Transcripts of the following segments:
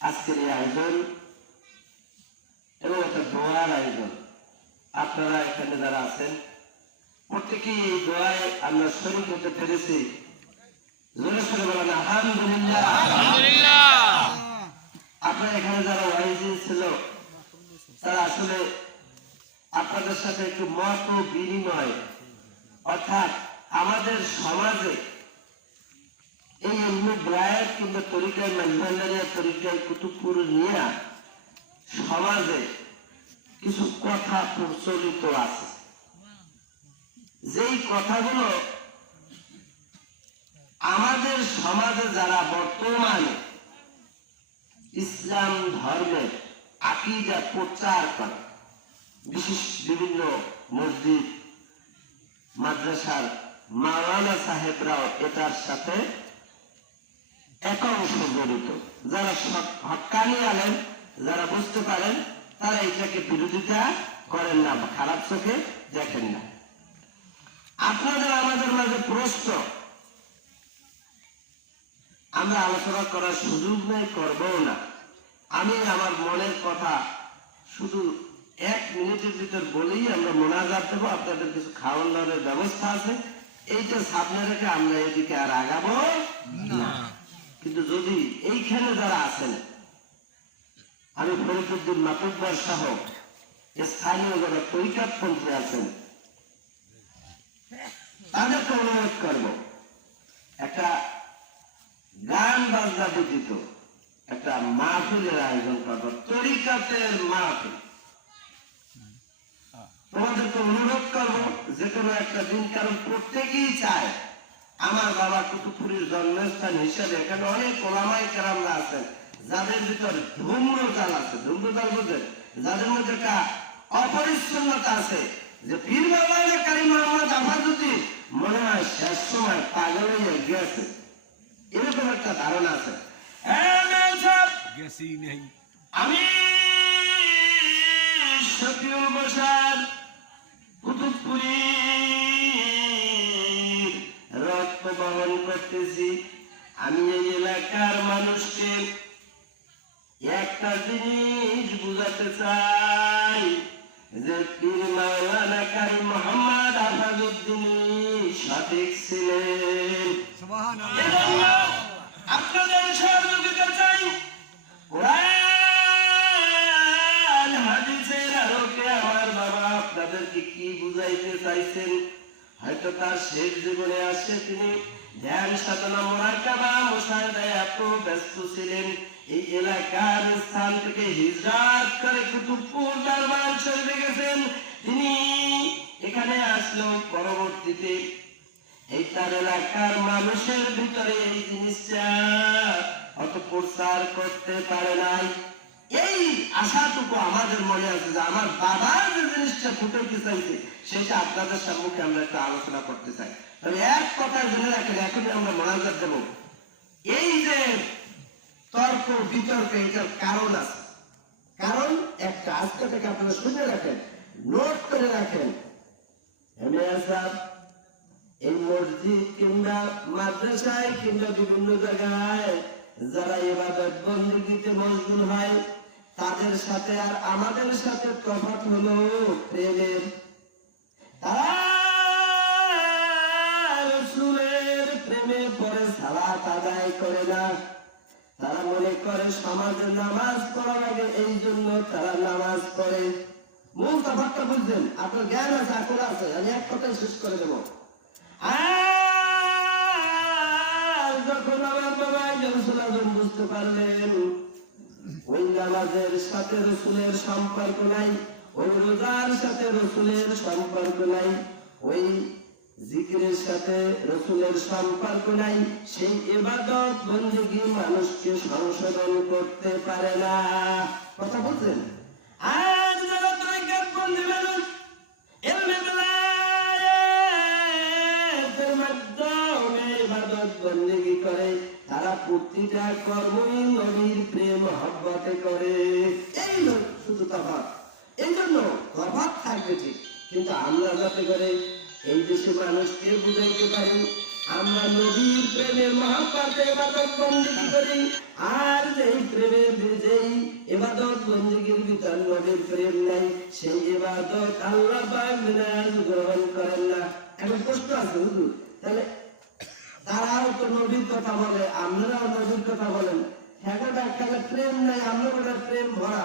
আজকের আয়োজন এবং একটা দোয়ার আয়োজন আপনারা এখানে যারা আছেন প্রত্যেকেই এই দোয়ায় আমরা শরীর হতে পেরেছি আপনারা এখানে যারা ছিল, তারা আসলে আপনাদের সাথে একটু মত বিনিময় অর্থাৎ আমাদের সমাজে এই এমনি ব্রায়ের কিংবা তরিকায় মেহমানদারিয়া তরিকায় কুতুবপুর নিয়ে সমাজে কিছু কথা প্রচলিত আছে। যেই কথাগুলো আমাদের সমাজে যারা বর্তমানে ইসলাম ধর্মের আকিদা প্রচার করে, বিশেষ বিভিন্ন মসজিদ মাদ্রাসার মাওলানা সাহেবরাও এটার সাথে এক অংশ জড়িত। যারা হক্কানি আলেন যারা বুঝতে পারেন, তারা এটাকে বিরোধিতা করেন না, খারাপ চোখে দেখেন না। আপনাদের আমাদের মাঝে প্রশ্ন, আমরা আলোচনা করার সুযোগ নেই, করবও না। আমি আমার মনের কথা শুধু এক মিনিটের ভিতর বলেই আমরা মোনাজাত দেবো আপনাদের কিছু খাওয়ান দাওয়ানোর ব্যবস্থা আছে। এইটা সামনে রেখে আমরা এদিকে আর আগাবো না। কিন্তু যদি এইখানে যারা আছেন আমি ফরিদুদ্দিন মাতুব্বার সহ স্থানীয় যারা পরিকারপন্থী আছেন তাদেরকে অনুরোধ করব একটা গান বাজনা ব্যতীত একটা মাহফিলের আয়োজন করব তরিকাতের মাহফিল। তোমাদেরকে অনুরোধ করব যে কোনো একটা দিন কারণ প্রত্যেকেই চায়। আমার বাবা কুতুবপুরীর জন্মস্থান হিসেবে এখানে অনেক ওলামাই কেরামরা আছেন। যাদের ভিতরে ধূম্রজাল আছে। ধূম্রজাল বুঝলেন যাদের মধ্যে একটা অপরিচ্ছন্নতা আছে। যে পীর বাবা কারি মোহাম্মদ আফাজুদ্দি মনে হয় শেষ সময় পাগল হয়ে গেছে। এরকম একটা ধারণা আছে। হ্যাঁ, নেই। আমি শফিউল বসার রক্ত বহন করতেছি। আমি এই এলাকার মানুষকে একটা জিনিস বুঝাতে চাই যে পীর মাওলানা কারি মোহাম্মদ আফাজউদ্দিন সঠিক ছিলেন। আপনাদের সহযোগিতা চাইছেন। হয়তো তার শেষ জীবনে আসে তিনি। ধ্যান সাধনা মোরাকাবা মুশাহাদায় এত ব্যস্ত ছিলেন। এই এলাকার স্থান থেকে হিজরাত করে কুতুবপুর দরবার শরীফে গেছেন। তিনি এখানে আসলো পরবর্তীতে। এই তার এলাকার মানুষের ভিতরে এই জিনিসটা অত প্রচার করতে পারে নাই। এই আশাটুকু আমাদের মনে আছে যে আমার বাবার যে জিনিসটা ফুটাইতে চাইছে সেটা আপনাদের সম্মুখে আমরা একটু আলোচনা করতে চাই। তবে এক কথা জেনে রাখেন, এখনই আমরা মনাজাত দেব। এই যে তর্ক, বিতর্ক, এটার কারণ আছে। কারণ একটা আজকে থেকে আপনারা শুনে রাখেন, নোট করে রাখেন। এই মসজিদ কিংবা মাদ্রাসায় কিংবা বিভিন্ন জায়গায় যারা ইবাদত বন্দীতে মশগুল হয়, তাদের সাথে আর আমাদের সাথে তফাৎ হলো প্রেমের রসুলের প্রেমে পরে সালাত আদায় করে না। তারা মনে করে সমাজে নামাজ পড়ার আগে এই জন্য তারা নামাজ পড়ে। মূল তফাৎটা বুঝলেন, আপনার জ্ঞান আছে, আকল আছে, আমি এক কথায় শেষ করে দেবো। আর যখন বুঝতে পারলেন, ওই নামাজের সাথে রসুলের সম্পর্ক নাই। ওই রোজার সাথে রসুলের সম্পর্ক নাই, ওই জিকিরের সাথে রসুলের সম্পর্ক নাই, সেই এবাদত বন্দী মানুষকে সংশোধন করতে পারে না। কথা বলছেন? আজ যারা তরিকাত বন্দী বন্দেগী করে, তারা প্রতিটা কর্মই নবীর প্রেম মহব্বতে করে। এই শুধু তফাৎ। এই জন্য তফাৎ থাকবে ঠিক কিন্তু আমরা যাতে করে এই দেশে মানুষকে বুঝাইতে পারি, আমরা নবীর প্রেমের মহাপাতে এবাদত বন্দিগি করি? আর যেই প্রেমের যেই এবাদত বন্দিগির ভিতর নবীর প্রেম নাই, সেই এবাদত আল্লাহ পাক গ্রহণ করেন না। এখন প্রশ্ন আছে, হুজুর, তাহলে তারাও তো নবীর কথা বলে আপনারাও নবীর কথা বলেন। এখন একখানে প্রেম নাই আমরা ওটার প্রেম ভরা।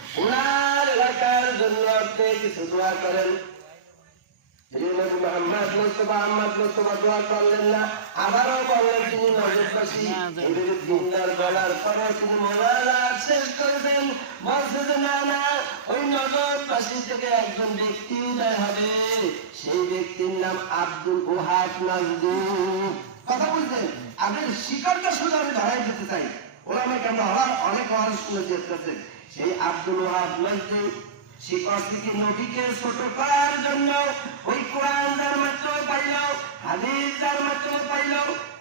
উনার এলাকার জন্য আপনি কিছু দোয়া করেন। না, আবারও থেকে একজন ব্যক্তি সেই ব্যক্তির নাম আব্দুল ওহাব নাজদু কথা বলছেন? আপনার শিকারটা শুধু আমি ধরাই দিতে চাই। ওরা আমাকে আমরা অনেক হওয়ার শুনে যেতেছে সেই আব্দুল ওহাব নাজদু শিকড় থেকে নদীকে ছোট করার জন্য ওই কোরআন যার মাত্র পাইল হাদিস যার মাত্র পাইল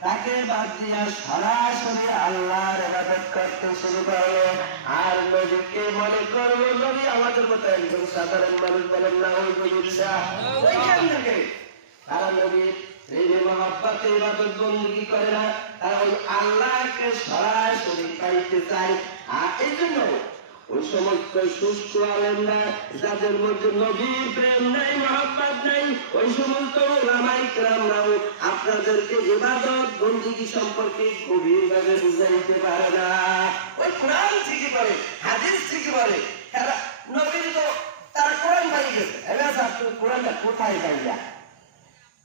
তাকে বাদ দিয়া সরাসরি আল্লাহর ইবাদত করতে শুরু করল। আর নবীকে মনে করল নবী আমাদের মতো একজন সাধারণ মানুষ বলেন না ওই নবীরা ওইখান থেকে তারা নবীর প্রেমে মহাব্বতে ইবাদত বন্দী করে না তারা ওই আল্লাহকে সরাসরি পাইতে চায়। আর এই জন্য ওই সমস্ত সুস্থ আলেমরা, যাদের মধ্যে নবীর প্রেম নাই, মহাব্বত নাই, ওই সমস্ত ওলামাই আপনাদেরকে ইবাদত বন্দিগি সম্পর্কে গভীরভাবে বুঝাইতে পারে না। ওই কোরআন থেকে বলে, হাদিস থেকে বলে। তারা নবীর তো তার কোরআন পাই গেছে এবার কোরআনটা কোথায় পাইয়া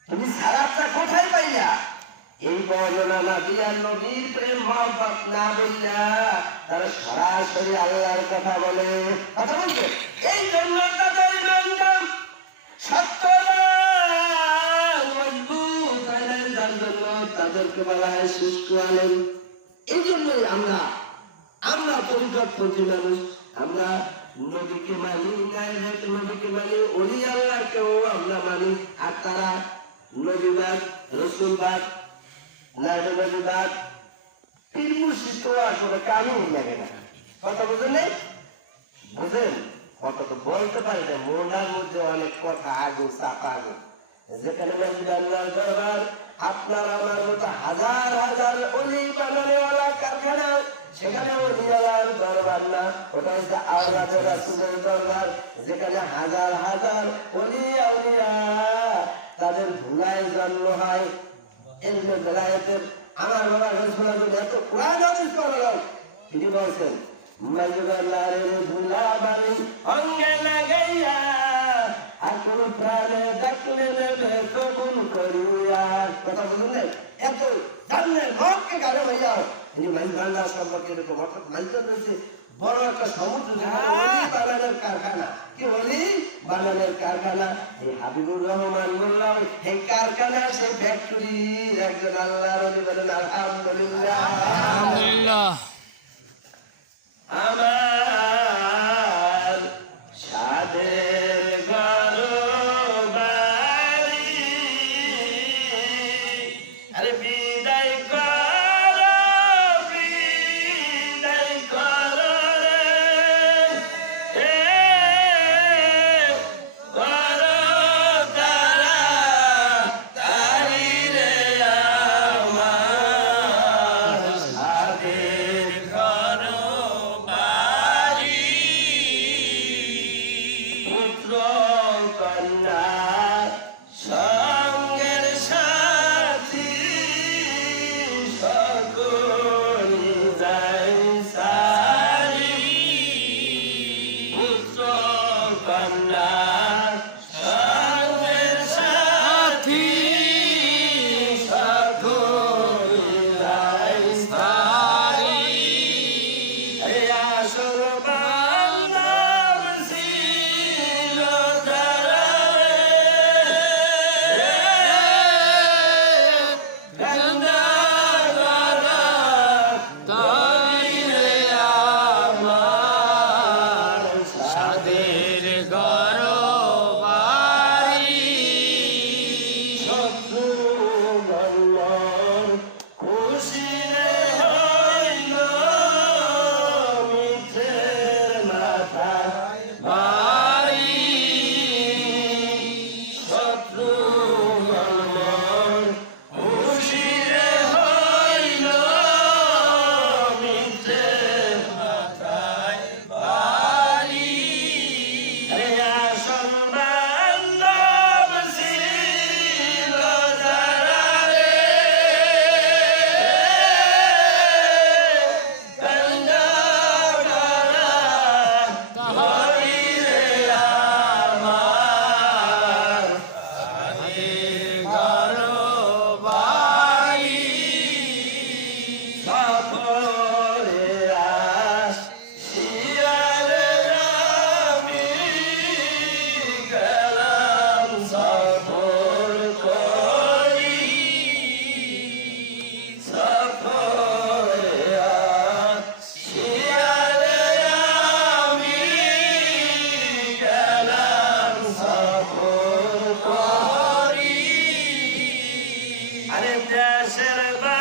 তুমি সারাটা কোথায় পাইলা? এই বর্ণনা না দিয়া নবীর প্রেম মহব্বত না বললা তারা সরাসরি আল্লাহর কথা বলে। কথা বলছে? এই জন্য তাদের নাম সত্য তাদেরকে বলা হয় সুস্থ আলেন এই জন্যই আমরা আমরা পরিবর্তনী মানুষ, আমরা নবীকে মানি ডাইরেক্ট নবীকে মানি ওলি আল্লাহকেও আমরা মানি। আর তারা নবীবাদ, রসুলবাদ নারীবাদ পীর মুর্শিদ তো আসলে কানুন লাগে না কথা বুঝেন বুঝেন কথা তো বলতে পারি না মনের মধ্যে অনেক কথা আগুন চাপা আগুন যেখানে মসজিদ আল্লাহর দরবার আপনার আমার মতো হাজার হাজার অলি বানানেওয়ালা কারখানা সেখানে অলিওয়ালার দরবার না ওটা হচ্ছে আওলাদের রাসুলের দরবার যেখানে হাজার হাজার অলি আউলিয়া তাদের ধুলায় জন্ম হয় এলমে বেলায়েতের আমার বাবা রসুল্লাহ এত কোরআন হাদিস পড়ল তিনি বলছেন মজবলারের ধুলা বাড়ি অঙ্গে লাগাইয়া আকুল প্রাণে ডাকলে নেবে কবুল করিয়া। কথা বলুন এত জানলেন মককে গাড়ে হইয়া। তিনি মাইজবান্ডা সম্পর্কে এরকম অর্থাৎ মাইজন রয়েছে বড় একটা বানানোর কারখানা। কি বলি? বানানোর কারখানা। রহমান বললাম কারখানা সেই ফ্যাক্টরি একজন আলহামদুলিল্লাহ। দেশের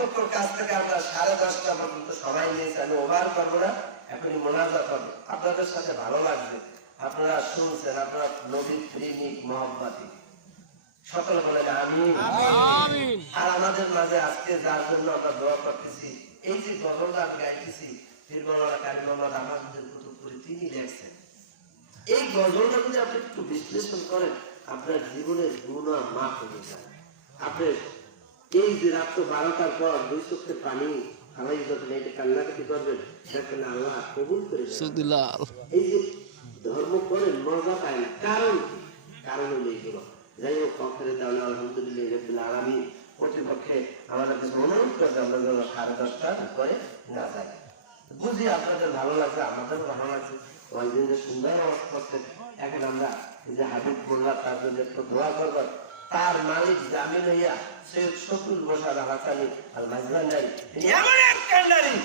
কর্তৃপক্ষের কাছ থেকে আমরা সাড়ে দশটা পর্যন্ত সময় নিয়েছি। আমি ওভার করব না এখনই মোনাজাত হবে। আপনাদের সাথে ভালো লাগবে। আপনারা শুনছেন আপনারা নবীর প্রেমিক মোহাম্মতি সকলে বলেন আমি আর আমাদের মাঝে আজকে যার জন্য আমরা দোয়া করতেছি এই যে গজল গান গাইতেছি বীরবলা কালী মোহাম্মদ আমাদের কুতুব করে তিনি লেখছেন। এই গজলটা যদি আপনি একটু বিশ্লেষণ করেন আপনার জীবনের গুণা মাফ হয়ে যায় আপনার এই যে রাত্র বারোটার পর দুই চোখে পানি খালাই যখন এটা কান্নাকাটি করবেন সেখানে আল্লাহ কবুল করে এই যে ধর্ম করেন মজা পায় না কারণ? কারণ হলো এইগুলো যাই হোক পক্ষের তাহলে আলহামদুলিল্লাহ রবিল আলমী প্রতিপক্ষে আমাদের কাছে অনুরোধ করছে আমরা যেন সাড়ে করে না যাই। বুঝি আপনাদের ভালো লাগছে আমাদেরও ভালো লাগছে। ওই দিন যে সুন্দর এখন আমরা যে হাবিব মোল্লা তার জন্য একটু দোয়া করবেন তার মালিক জামিন হইয়া সে শত্রুর বসার হাসানি আর মাজরা নাই। এমন একটা নারী।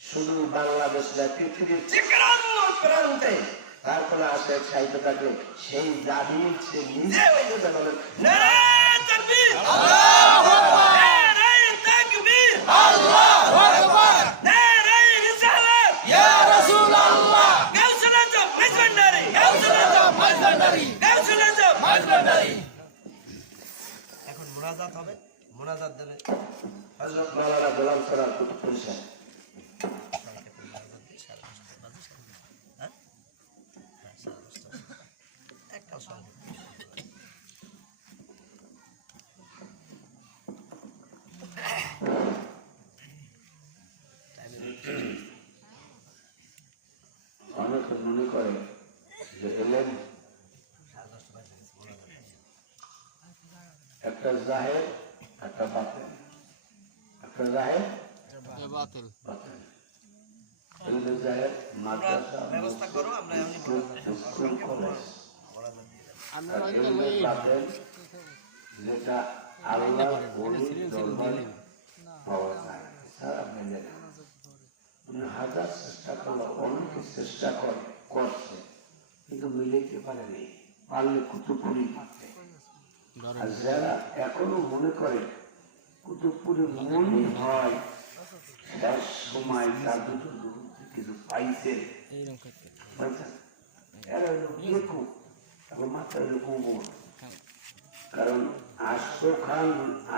শুধু বাংলাদেশ না, পৃথিবীর যেকোনো প্রান্তে তার কোন আশয় সাহিত্য থাকলে সেই জাতি সে নিজে হইতে নারায়ণ মোনাজাত হবে মোনাজাত দেবে। হজরত মাওলানা গোলাম সরার কুতুবপুর সাহেব অনেকে মনে করে যে এলেন একটা জাহের একটা বাতেন একটা জাহের বাতিল। ব্যবস্থা করো আমরা বাতেন যেটা আল্লাহ দরবারে পাওয়া যায়। স্যার আপনি জানেন উনি হাজার চেষ্টা করল অনেকে চেষ্টা করে করছে। কিন্তু মিলাইতে পারেনি। পারলে কুতুপুরি পারতে আর যারা এখনও মনে করে কুতুবপুরে মনে হয় শেষ সময় তার দুটো কিছু পাইছে। এরা হলো গেকু এবং মাথা হলো গোবর। কারণ আশ্র খান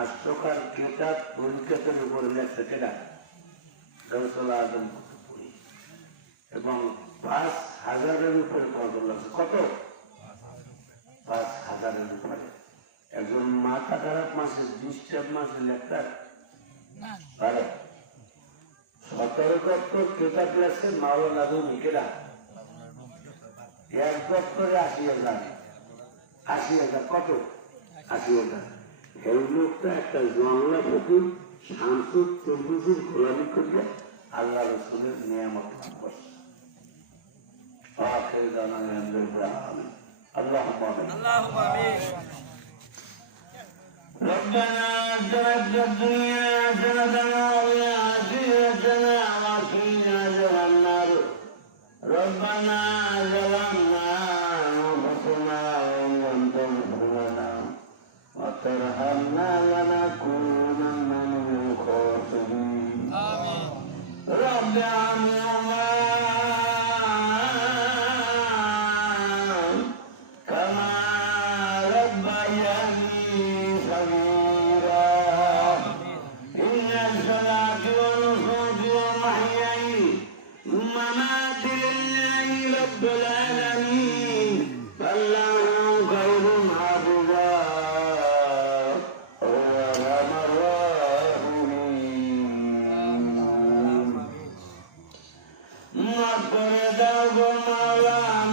আশ্র খান কেটা পরিচয়ের উপরে লেখছে কেটা গৌসল আজম কুতুবপুরি। এবং পাঁচ হাজারের উপরে আছে কত? পাঁচ হাজারের উপরে। একজন মাথা খারাপ মাসের ডিস্টার্ব মাসের লেখার পারে। সতেরো দপ্তর কেতাব লাগছে মাওলানা ধনী কেনা এক দপ্তরে আশি হাজার। আশি হাজার কত? আশি হাজার। এই লোকটা একটা জঙ্গলা ফকির শান্ত তরমুজের গোলামি করিয়া আল্লাহ রসুলের নিয়ামত করছে আখের আল্লাহ। আল্লাহ ربنا اتنا في الدنيا حسنة Más por el de algo malo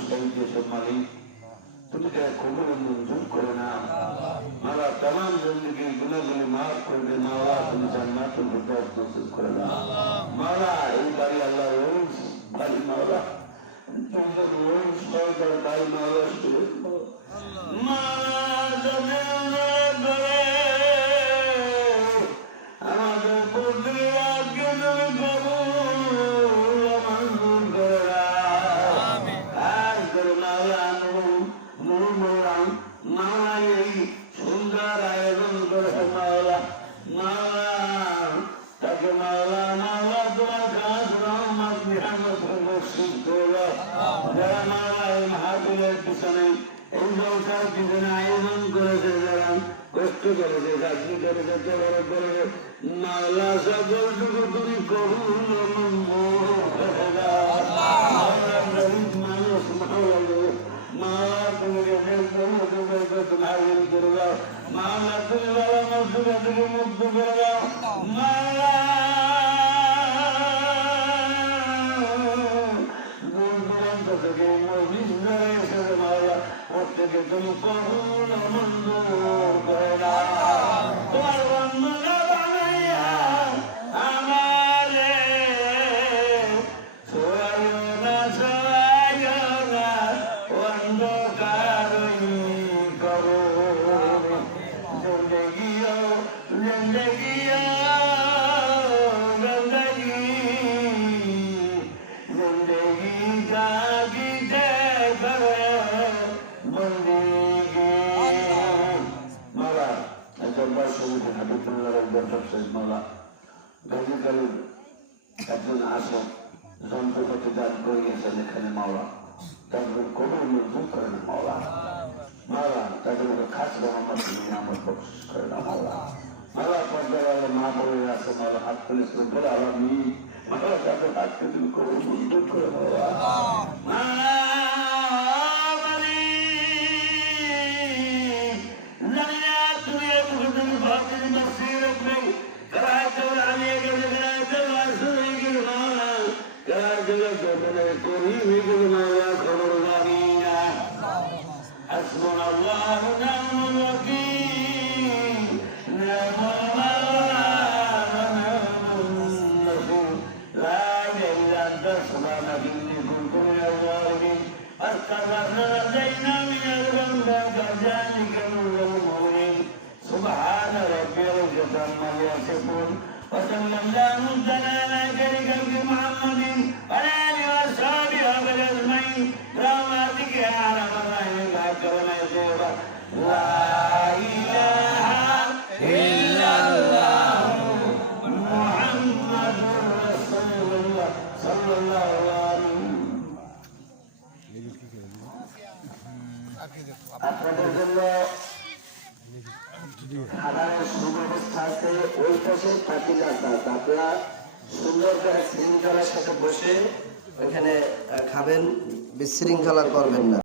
শহীদ দিয়েছে মালিক তুমি তার কবর মঞ্জুর করে না মালা তাম জিন্দগি গুণাগুলি মাফ করে দে মাওলা তুমি বাড়ি মাওলা মাওলা চাকরি করেছে চলার করেছে মাওলা সকলটুকু তুমি করুন মানুষ মাওলা মাওলা তুমি করে দাও মাওলা তুমি বাবা মুক্ত করে দাও মাওলা প্রত্যেকে তুমি করুন মঞ্জুর করে দাও Bora! হাবিবুল্লাহ একবার সবশেষ মালা গাজীকালীর একজন আসো যন্ত্রপাতি দান করে গেছেন এখানে মাওলা তাদের কোনো মজবুত করে না মাওলা মাওলা তাদের উপরে খাস রহমত তুমি আমার বকশিস করে না মাওলা মাওলা পর্যায়ে মা বলে আছে মাওলা হাত তুলে বলে আলামি মাওলা তাদের হাতকে তুমি কোনো মজবুত করে মাওলা سبحان ربي رجة عما يصفون আপনাদের জন্য সুন্দর করে শৃঙ্খলার সাথে বসে ওইখানে খাবেন বিশৃঙ্খলা করবেন না।